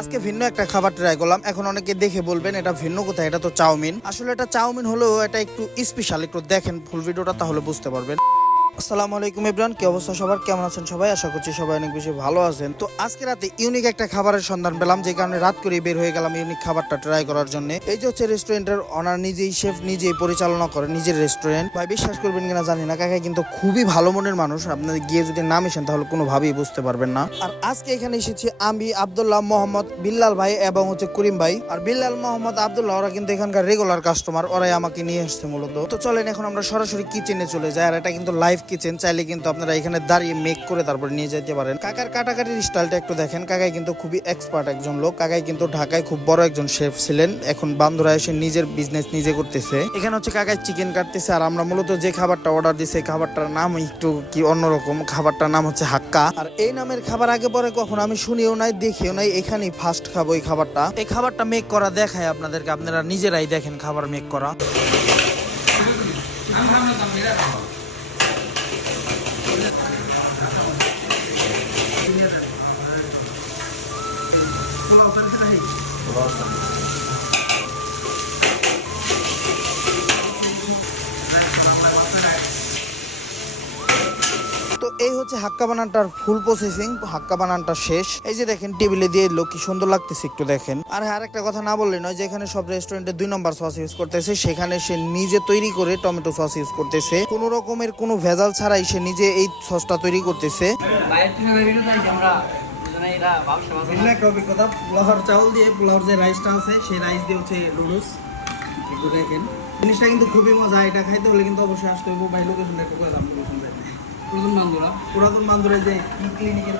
আজকে ভিন্ন একটা খাবার ট্রাই করলাম। এখন অনেকে দেখে বলবেন এটা ভিন্ন কোথায়, এটা তো চাউমিন। আসলে এটা চাউমিন হলেও এটা একটু স্পেশাল, একটু দেখেন ফুল ভিডিওটা তাহলে বুঝতে পারবেন। আসসালামু আলাইকুম এভরিওয়ান, কি অবস্থা সবার, কেমন আছেন সবাই? আশা করছি সবাই অনেক বেশি ভালো আছেন। তো আজকে রাতে ইউনিক একটা খাবারের সন্ধান পেলাম, যে কারণে রাত করে বের হয়ে গেলাম ইউনিক খাবারটা ট্রাই করার জন্য। এই যে হচ্ছে রেস্টুরেন্টের অনার, নিজেই শেফ, নিজেই পরিচালনা করে নিজের রেস্টুরেন্ট। ভাই বিশ্বাস করবেন কিনা জানি না, কাকা কিন্তু খুবই ভালো মনের মানুষ। আপনাদের গিয়ে যদি নাম এসেন তাহলে কোনোভাবেই বুঝতে পারবেন না। আর আজকে এখানে এসেছি আমি, আব্দুল্লাহ, মোহাম্মদ, বিল্লাল ভাই এবং হচ্ছে করিম ভাই। আর বিল্লাল, মোহাম্মদ, আব্দুল্লাহ ওরা কিন্তু এখানকার রেগুলার কাস্টমার, ওরাই আমাকে নিয়ে এসছে মূলত। তো চলেন এখন আমরা সরাসরি কিচেনে চলে যাই। আর এটা কিন্তু লাইভ কিচেন, চাইলে কিন্তু আপনারা এখানে দাঁড়িয়ে মেক করে তারপর নিয়ে যেতে পারেন। কাকার কাটাকাটির স্টাইলটা একটু দেখেন। কাকাই কিন্তু খুবই এক্সপার্ট একজন লোক। কাকাই কিন্তু ঢাকায় খুব বড় একজন শেফ ছিলেন, এখন বান্দরা এসে নিজের বিজনেস নিজে করতেছে। এখানে হচ্ছে কাকাই চিকেন কাটতেছে। আর আমরা মূলত যে খাবারটা অর্ডার দিছি, খাবারটার নাম একটু কি অন্যরকম। খাবারটার নাম হচ্ছে হাক্কা। আর এই নামের খাবার আগে পরে কখনো আমি শুনিও নাই, দেখিও নাই, এখানেই ফার্স্ট খাবো এই খাবারটা। এই খাবারটা মেক করা দেখায় আপনাদেরকে, আপনারা নিজেরাই দেখেন খাবার মেক করা। তো এই হচ্ছে হাক্কা বানানটার ফুল প্রসেসিং। হাক্কা বানানটা শেষ। এই যে দেখেন টেবিলে দিয়ে এলো, কি সুন্দর লাগতেছে একটু দেখেন। আর হ্যাঁ, আরেকটা কথা না বললে নয়, যেখানে সব রেস্টুরেন্টে 2 নম্বর সস ইউজ করতেছে, সেখানে সে নিজে তৈরি করে টমেটো সস ইউজ করতেছে। কোনো রকমের কোনো ভেজাল ছাড়াই সে নিজে এই সসটা তৈরি করতেছে। ভিন্ন একটা অভিজ্ঞতা। পোলাওর চাউল দিয়ে, পোলাওর যে রাইসটা আছে সেই রাইস দিয়ে হচ্ছে নুডলস একটু দেখেন। জিনিসটা কিন্তু খুবই মজা। এটা খাইতে হলে কিন্তু অবশ্যই আসতে হবে। ভাই লোকেশনটা একটু করে দাম লোকেশন যাই পুরাতন বান্দুরা যে ক্লিনিকের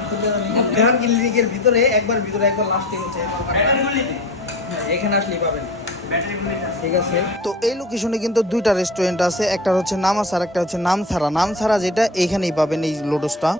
ক্লিনিকের ভিতরে একবার লাস্টে হচ্ছে এখানে আসলেই পাবেন। ঠিক আছে। তো এই লোকেশনে কিন্তু 2টা রেস্টুরেন্ট আছে, একটা হচ্ছে নামাস আর একটা হচ্ছে নামছাড়া। নামছাড়া যেটা, এখানেই পাবেন এই লোডসটা।